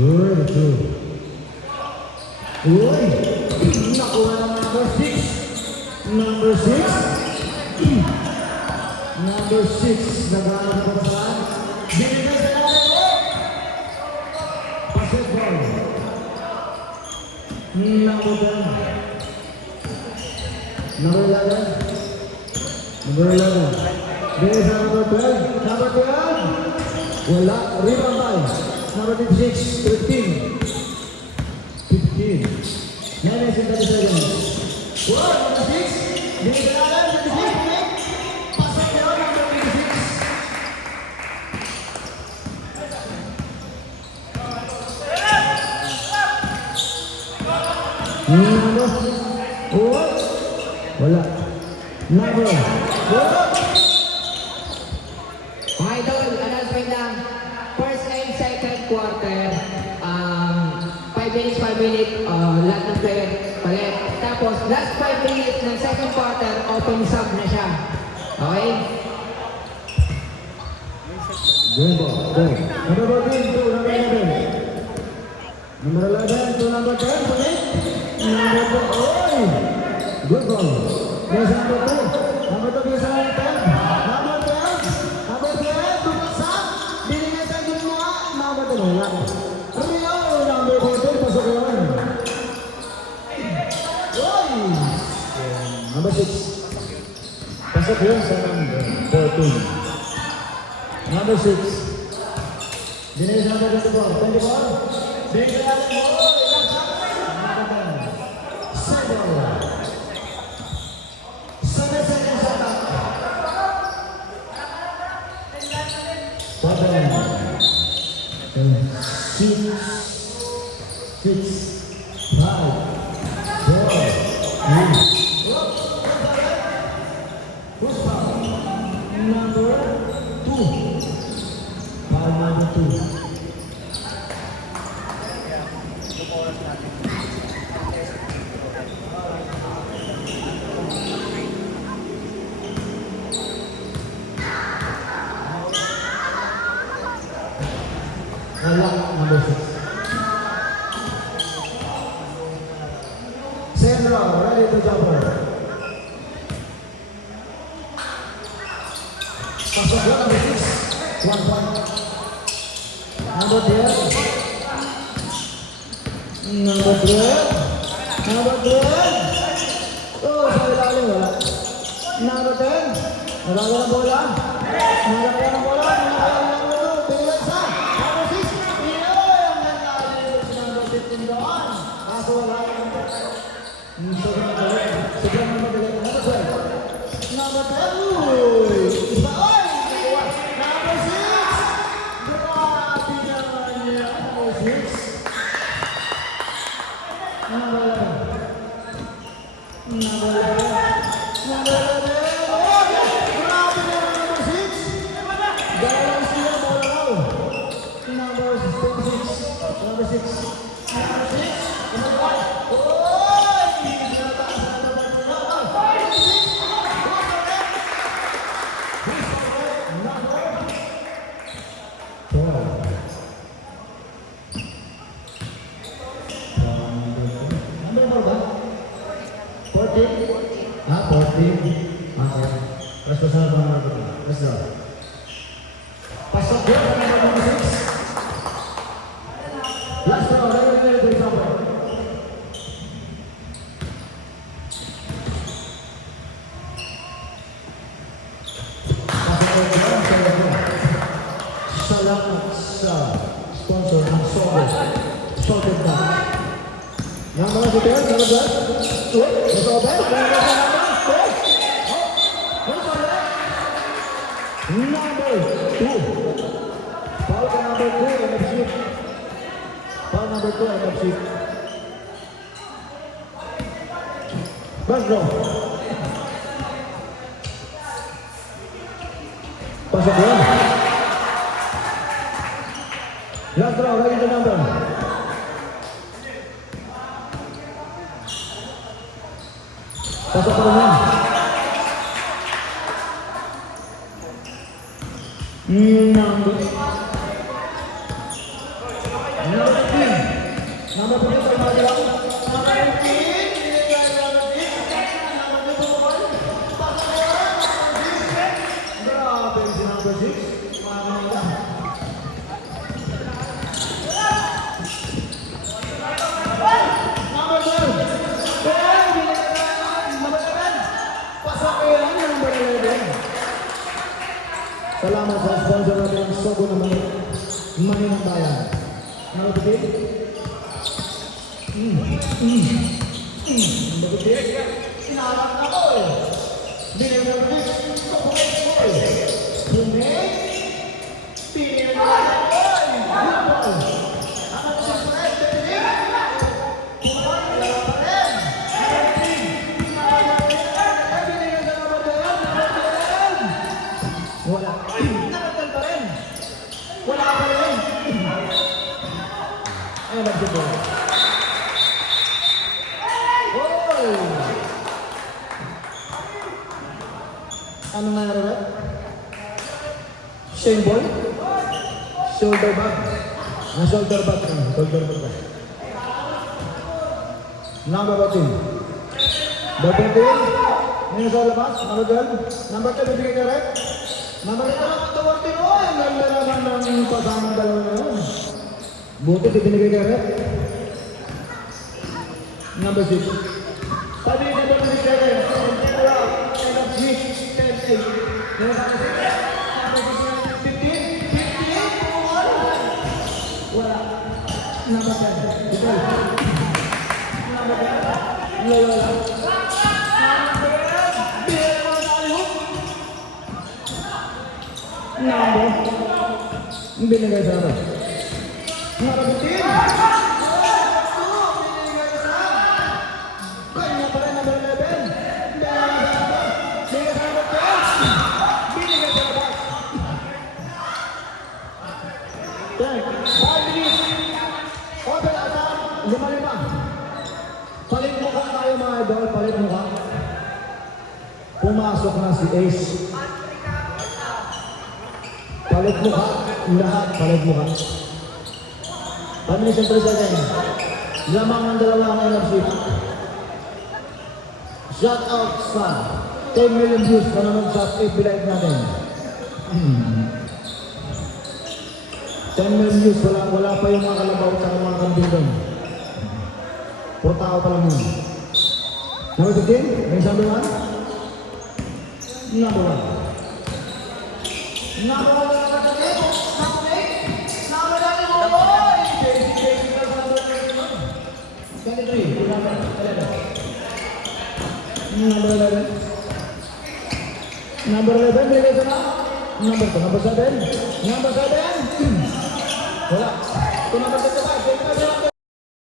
Good, good. Uy! Nakuha ng number 6. Number 6. Number 6. Naghanap ko pa saan. Binigay sa natin ko! Basketball. Number 10. Number 11. Number 11. Binigay sa number 12. Number 12. Wala. Rebound by. Number 56. 13. 15. 9 seconds. Wow, number 6. Binigay sa natin. 56. Pasok nyo. Number 56. Number. What? Wala. Number. What? Mga idol, announcement lang. First and second quarter, 5 minutes, 5 minutes, lahat ng player palit. Tapos, last 5 minutes ng second quarter, open sub na siya. Okay? Game ball. Go. Number 14 to number 11. Number 11 to number 10. Palit. Number 2. Oy! Good ball. There's number 2. Number 2 is number 10. Number 10. Number 10. Tumasak. Binigay sa ginawa. Number 10. Wala. Rio. Number 14. Pasok ko lang. Oy! Number 6. Pasok yun sa number 14. Number 6. Binigay sa number 24. 24. Binigay sa number 4. Number 6. Sandra, ready to jump her. Pasok bola number 6. 1 point. Number 12. Number 12. Number 12. Oh, sa ilalim wala. Number 10. Nagagawa ng bola. Nagagawa ng bola. Salamat sa sponsor ng Sobe. Sobe na. Yang mga super, number 12. Sobe. Number 2. Foul ka number 2, NFC. Foul number 2, NFC. Back draw. Pasok yan. Last draw, ready the number. Pasok ko naman. Number 3. Number 15, tayo mga dilaw. Number 15, binigay kay number 6. Number 2 po ba? Pasok ko yan, number 6. Grabe si number 6. Mga kanila. Number 12. Kaya, binigay kay number 11. Pasok ko yan, number 11. Salamat sa sponsor natin ang Sogo na Mani ng Bayan. Number 15. Mabuti. Inaarap na ko eh. Binigay mo rin. Kapulit mo eh. Hindi. Pinigay mo rin. Oy! Ako na siya pa rin. Pumawan. Wala pa rin. Binigay sa number 10. Wala. Nakatal pa rin. Wala pa rin. Ayun, nag-debol. Ano nga rin? Shane Ball? Shoulder bag? Shoulder bag ka. Shoulder bag ka. Number 14. Number 14. May nasa labas? Number 12. Number 2, bibigay ka rin? Number 2 naman ito, 14. Oh, ang ganda naman ng pasamang dalawa na yun. Buti, binigay ka rin? Number 6. Sabi niya ba rin siya kayo? Wala. Number 10. Ito. Number 10. Wala. Number. Binigay sa akin. Number 15. Lumalima. Palit mukha tayo mga idol, palit mukha. Pumasok na si Ace. Palit mukha, lahat palit mukha. Pamilis ang president. Lamang ang dalawang LFC. Shout out sa 10 million views panonood sa FB Live natin. 10 million views, wala pa yung mga kalabaw sa mga kambing doon. Puro tao pa lang yun. Number 15, may number 1? Number 1. Number 1 na nakatagay. Number 8. Number 9 mo po. Number 23. Number 11. Number 11, may ito na. Number 2. Number 7. Number 7. Wala.